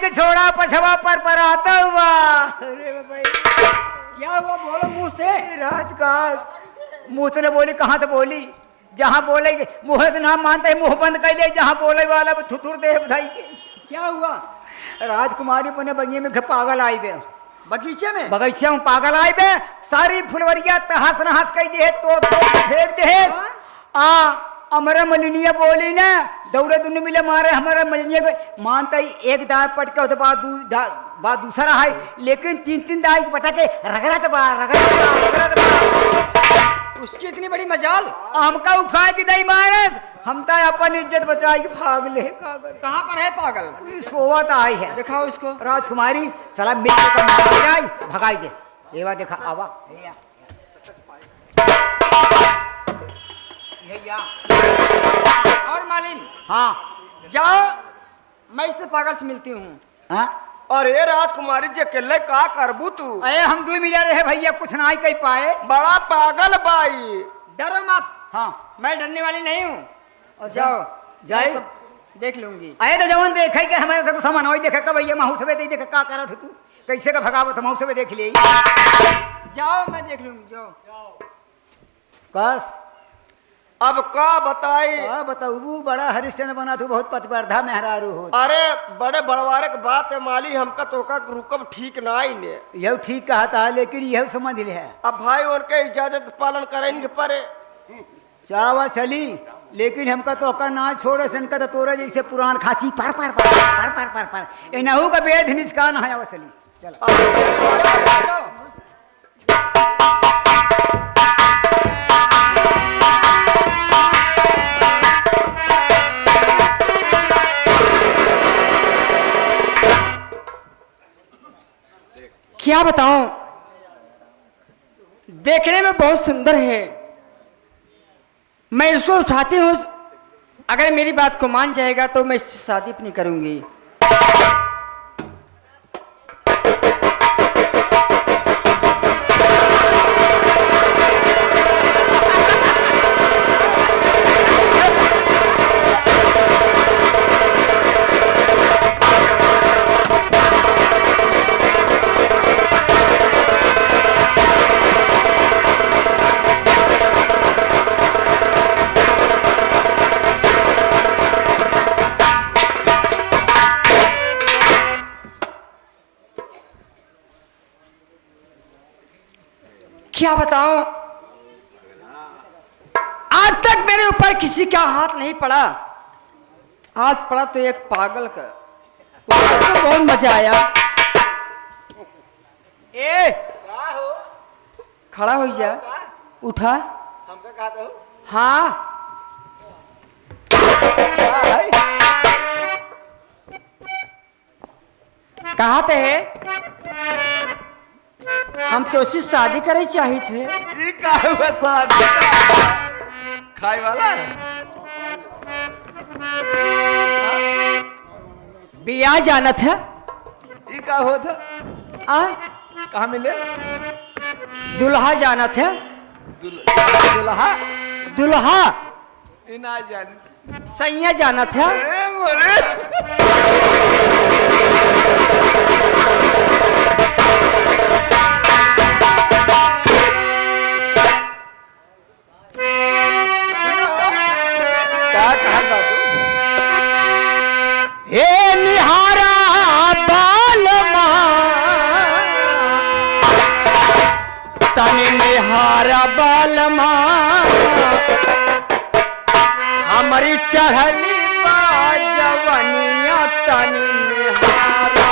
के छोड़ा पछवा पर आता हुआ। अरे भाई क्या हुआ बोलो मुंह से। रात का मुंह से बोली, कहाँ से बोली? जहाँ बोले मुँह से नाम मानते है, मुंह बंद कर ले। जहाँ बोले वाला थुथुर दे बधाई के। क्या हुआ? राजकुमारी पुणे बगिए में पागल आई बे। बगीचे में? बगीचा में पागल आई बे। सारी फुलवरिया तहस नहस कर दे, तो फेंक दे। हमारा मलिनिया बोली ना, दौड़े दुनू मिले मारे हमारा मलिनिया को। मानता ही एक दाय पट के बाद दूसरा है, लेकिन तीन तीन दाय पटा के रगड़ा उसकी इतनी बड़ी मजाल। हमका उठा के दई मारस, हम तो अपन इज्जत बचाई के भाग ले। कहाँ पर है पागल? सोवत आई है। दिखाओ उसको। राजकुमारी चला मिल के भगाई दे। एवा देखा आवा और मालिन, हाँ जाओ मैं इससे पागल से मिलती हूँ। हाँ? अरे राजकुमारी जी अकेले का करबू तू? अरे हम दो मिला रहे भैया, कुछ ना ही कह पाए। बड़ा पागल बाई। डरो मत। हाँ मैं डरने वाली नहीं हूँ। जाओ जाए देख लूंगी। अरे तो जवन देखे के हमारे सब सामान वही देखे का भैया महू से देखे का करत तू कैसे का भगावत महू से देख ले। जाओ मैं देख लूंगी। जाओ कस अब का बताई? बताऊ बड़ा हरिश्चंद्र बना तू, बहुत प्रतिस्पर्धा मेहरारू हो। अरे बड़े बड़वारे के बात है माली, हमका तोका रुकब ठीक ना ही ने। यह ठीक कहा था, लेकिन यह समझ ले है। अब भाई उनके इजाजत के पालन करेंगे परे। चावा चली, लेकिन हमका तो का ना छोड़े सनका तो तोरा जैसे पुरान खाची पर पर पर पर पर पर पर ए नहु का बेद निष्कान है। आवा चली चल। क्या बताऊं, देखने में बहुत सुंदर है। मैं इसको उठाती हूँ, अगर मेरी बात को मान जाएगा तो मैं इससे शादी अपनी करूंगी। क्या बताऊं, आज तक मेरे ऊपर किसी का हाथ नहीं पड़ा। हाथ पड़ा तो एक पागल का। तो बहुत मजा आया। ए खड़ा हो जा, उठा। हमका कहता हूँ हाँ कहा थे हम तो उससे शादी करे चाहे थे। ये का हुआ शादी खाए वाला बियाह जाना था। ये का हो था? कहाँ मिले? दुल्हा जाना था। दुल्हा? दुल्हा ना जान सैया जाना था। मोरे क्या कहा बाबू? हे निहारा बालमा तने निहारा बालमा हमारी चढ़ली बा जवनिया तने निहारा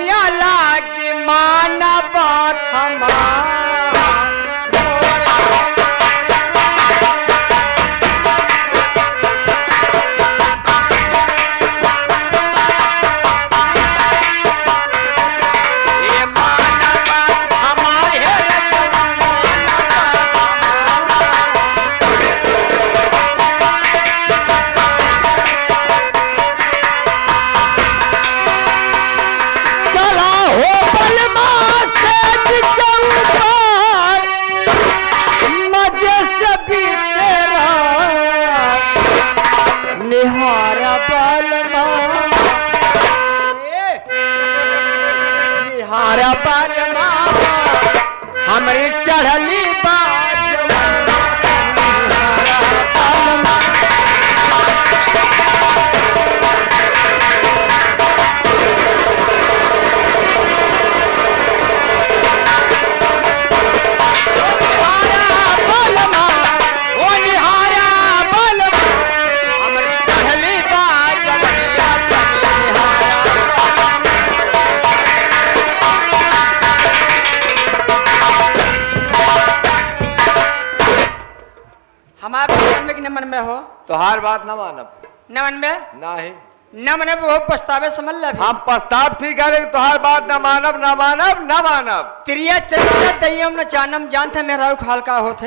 चरनिया लागे माना बात हमार ये माना बात हमारे चला हो बलमा से के ऊपर मजे से भी तेरा निहारा बलमा निहारा बलमा हमारी चढ़ली बाज बलमा हमारे मन में कि न मन में हो तो हर बात न मानब न मन में नहीं न मन में वो पछतावे समझ ले हम प्रस्ताव ठीक है लेकिन तुहार बात न मानब न मानब न मानब त्रिया चरित्र दयम न जानम जानते मेरा खाल का होते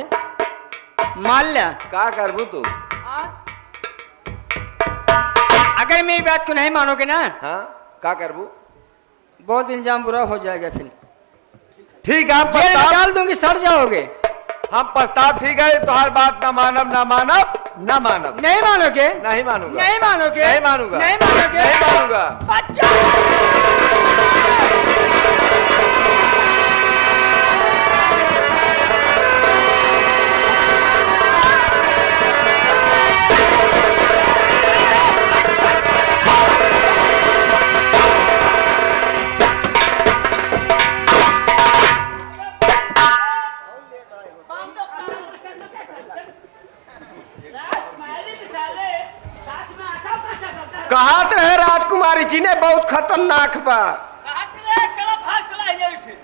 मान लिया का करबू तू अगर मेरी बात को नहीं मानोगे ना हाँ का करबू बहुत इंजाम बुरा हो जाएगा फिर ठीक है हम जेल में प्रस्ताव डाल दूंगी सड़ जाओगे हम प्रस्ताव ठीक है तुहार बात न मानब न मानब न मानब नहीं मानोगे नहीं मानूंगा नहीं मानोगे नहीं मानूंगा नहीं मानोगे नहीं मानूंगा बच्चा कहा तो है राजकुमारी जी ने बहुत खतरनाक बा।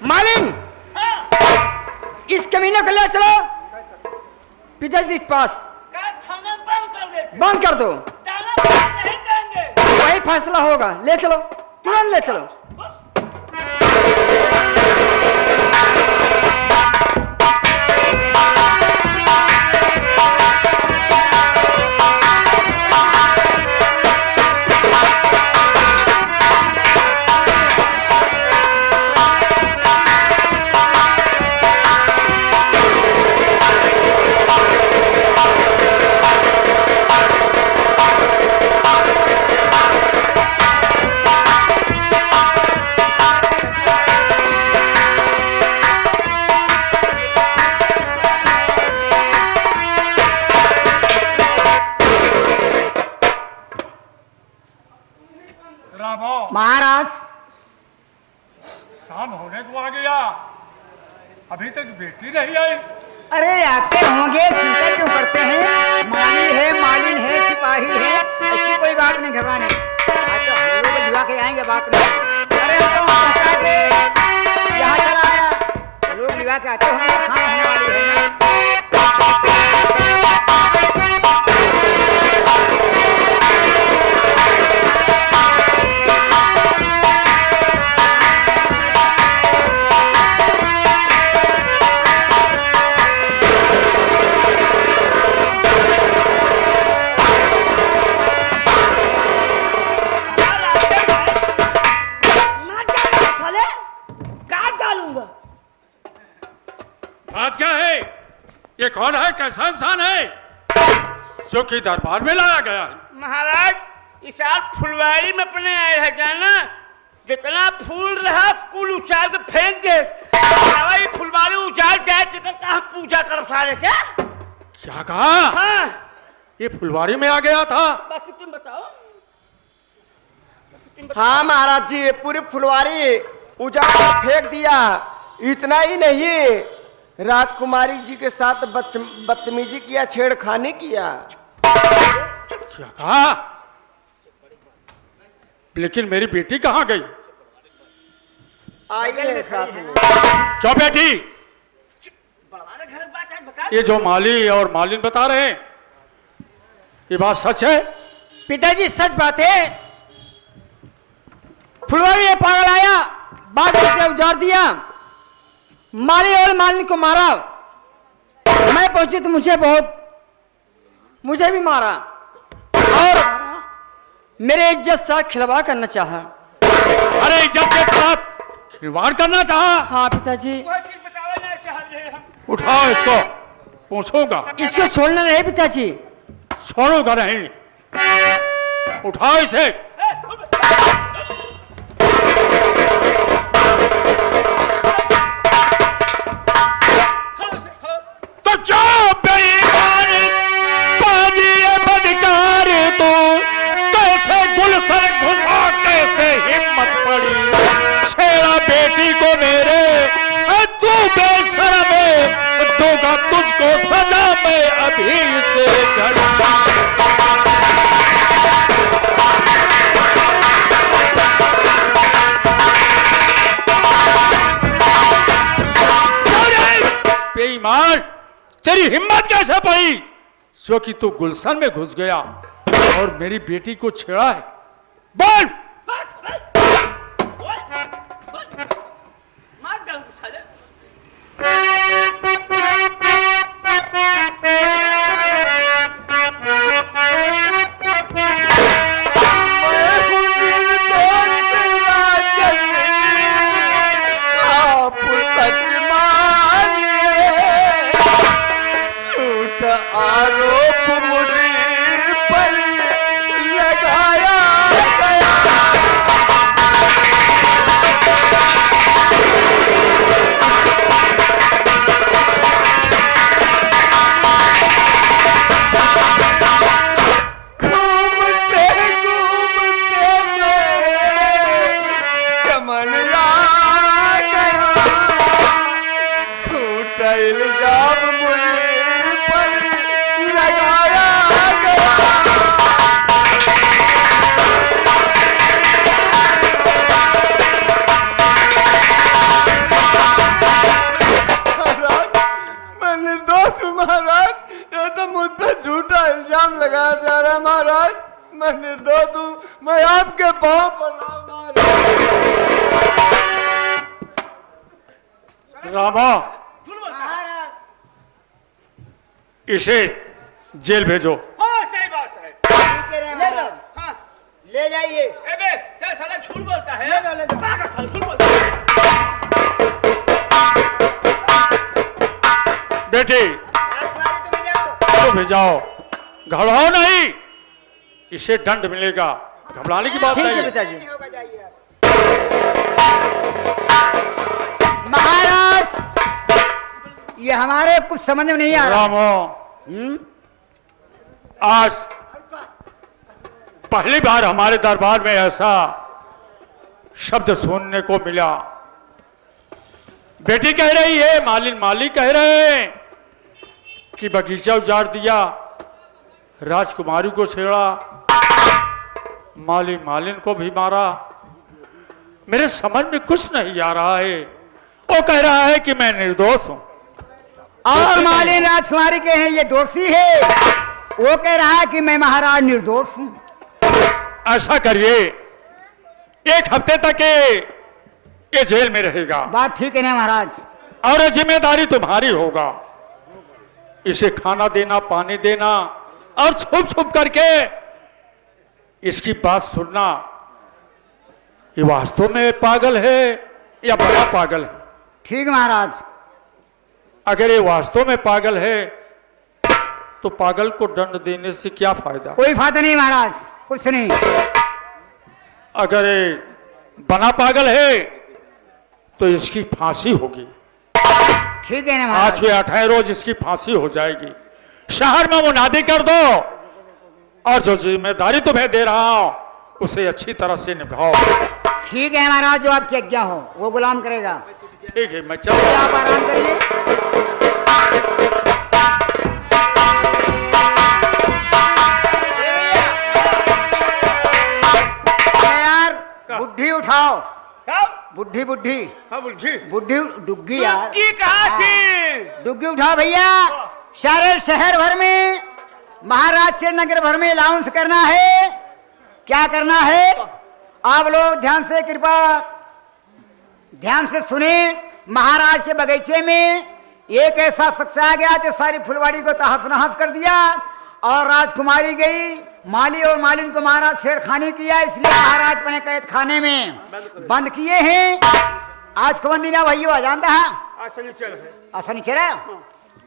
मालिन इस कमीने को ले चलो पिताजी के पास बंद कर दो वही फैसला होगा ले चलो तुरंत ले चलो महाराज शाम होने को आ गया, अभी तक बेटी नहीं आई। अरे आते होंगे, चिंता क्यों करते हैं? मालिन है सिपाही है, ऐसी कोई बात नहीं, घबराने आज तो हम लोग बुला के आएंगे, बात नहीं। अरे हम तो पहुंचा के यहाँ चला आया, तो लोग बुला के आते होंगे, शाम होने वाली है ना। बात क्या है? ये कौन है? कैसा इंसान है जो कि दरबार में लाया गया है? महाराज इस साल फुलवारी में अपने आए हैं, जाना जितना फूल रहा कुल उछाल के फेंक दे। ये फुलवारी उछाल जाए तो कहाँ पूजा कर सारे क्या? क्या कहा? हाँ ये फुलवारी में आ गया था? बाकी तुम बताओ। हाँ महाराज जी, ये पूरी फुलवारी उजाड़ कर फेंक दिया। इतना ही नहीं, राजकुमारी जी के साथ बदतमीजी किया, छेड़खानी किया। क्या कहा? लेकिन मेरी बेटी कहाँ गई? आइए साथ में। क्यों बेटी? बड़वारा घर बात है बता। ये जो माली और मालिन बता रहे हैं, ये बात सच है? पिताजी सच बात है। फुलवारी में पागल आया, बाग से उजाड़ दिया, माली और मालिन को मारा। मैं पहुंची तो मुझे भी मारा और मेरे इज्जत से खिलवाड़ करना चाहा। अरे इज्जत के साथ खिलवाड़ करना चाहा? हाँ पिताजी। कोई चीज बतावा ना चाह रहे हम। उठाओ इसको, पूछूंगा। इसको छोड़ना नहीं पिताजी। छोड़ूंगा नहीं, उठाओ इसे। तो क्या बेईमान बाजी ये बदकार तू, कैसे गुलशन घुसा, कैसे हिम्मत पड़ी छेड़ा बेटी को मेरे, तू बेशरम दूंगा तुझको सजा मैं अभी से डरूंगा। बेईमान, तेरी हिम्मत कैसे पड़ी जो कि तू गुलशन में घुस गया और मेरी बेटी को छेड़ा है? बोल। मार डाल साले। आरोप मुझे पर लगाया गया। घूमते घूमते मैं चमन आ गया, झूठा इल्जाम मुझे पर लगाया गया। महाराज, मैं निर्दोष हूँ महाराज, ये तो मुझ पर झूठा इल्जाम लगाया जा रहा है महाराज। मैं निर्दोष हूँ, मैं आपके पाँव पर रहा हूँ महाराज। रामा, इसे जेल भेजो। हाँ सही बात है। ले जाओ, हाँ ले जाइए। ए बे तेरा साला झूठ बोलता है। ले जाओ। पागल साला झूठ बोलता है। बेटी तो भेजाओ, घबराओ नहीं, इसे दंड मिलेगा, घबराने की बात ठीक नहीं है है। पिताजी। महाराज, ये हमारे कुछ समझ में नहीं आ रहा। रामो, आज पहली बार हमारे दरबार में ऐसा शब्द सुनने को मिला। बेटी कह रही है, मालिन माली कह रहे हैं कि बगीचा उजाड़ दिया, राजकुमारी को छेड़ा, माली मालिन को भी मारा। मेरे समझ में कुछ नहीं आ रहा है। वो कह रहा है कि मैं निर्दोष हूं और मालिन राजकुमारी के हैं ये दोषी है, वो कह रहा है कि मैं महाराज निर्दोष हूँ। ऐसा करिए, एक हफ्ते तक ये जेल में रहेगा बात ठीक है ना महाराज? और ये जिम्मेदारी तुम्हारी होगा। इसे खाना देना, पानी देना और छुप छुप करके इसकी बात सुनना। ये वास्तव में पागल है या बड़ा पागल है? ठीक महाराज। अगर ये वास्तव में पागल है तो पागल को दंड देने से क्या फायदा? कोई फायदा नहीं महाराज, कुछ नहीं। अगर ये बना पागल है तो इसकी फांसी होगी। ठीक है ना आज महाराज? के 28 रोज इसकी फांसी हो जाएगी। शहर में मुनादी कर दो और जो जिम्मेदारी तुम्हें दे रहा हूं उसे अच्छी तरह से निभाओ। ठीक है महाराज, जो आपकी आज्ञा हो वो गुलाम करेगा। ठीक है, मैं चल आप आराम करिए। यार बुद्धि उठाओ। क्या बुढ़ी बुढ़ी हाँ बुढ़ी बुढ़ी डुग्गी यार, की कहा थी डुग्गी उठा भैया। सारे शहर भर में, महाराज नगर भर में अनाउंस करना है। क्या करना है? आप लोग ध्यान से, कृपा ध्यान से सुने। महाराज के बगीचे में एक ऐसा शख्स आ गया जो सारी फुलवाड़ी को तहस नहस कर दिया, और राजकुमारी गई, माली और मालिन को महाराज छेड़खानी किया, इसलिए महाराज अपने कैद खाने में बंद किए हैं। आज कौन दिन है भैया जानता है? आज शनिचर है। शनिचर है।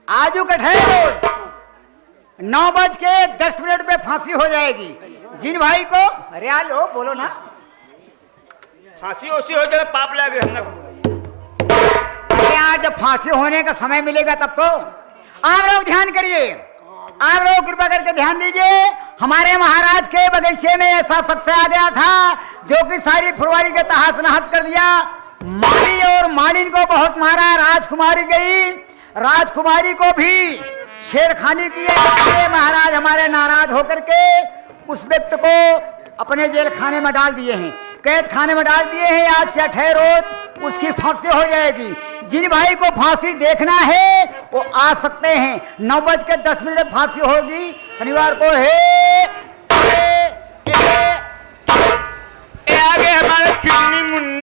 आजू कठे रोज 9:10 पे फांसी हो जाएगी। जिन भाई को अरे लो बोलो ना, फांसी ओसी हो जाए पाप लग रहा है। अरे आज जब फांसी होने का समय मिलेगा तब तो। आप लोग ध्यान करिए, आप लोग कृपा करके ध्यान दीजिए। हमारे महाराज के बगीचे में ऐसा शख्स आ गया था जो कि सारी फुलवारी के तहस नहस कर दिया। माली और मालिन को बहुत मारा, राजकुमारी गई, राजकुमारी को भी छेड़खानी की है। इसलिए महाराज हमारे नाराज होकर के उस व्यक्ति को अपने जेल खाने में डाल दिए हैं, कैद खाने में डाल दिए हैं। आज क्या ठहरो उसकी फांसी हो जाएगी। जिन भाई को फांसी देखना है वो आ सकते हैं। 9:10 फांसी होगी शनिवार को है। आगे हमारे चुन्नी मुन्नी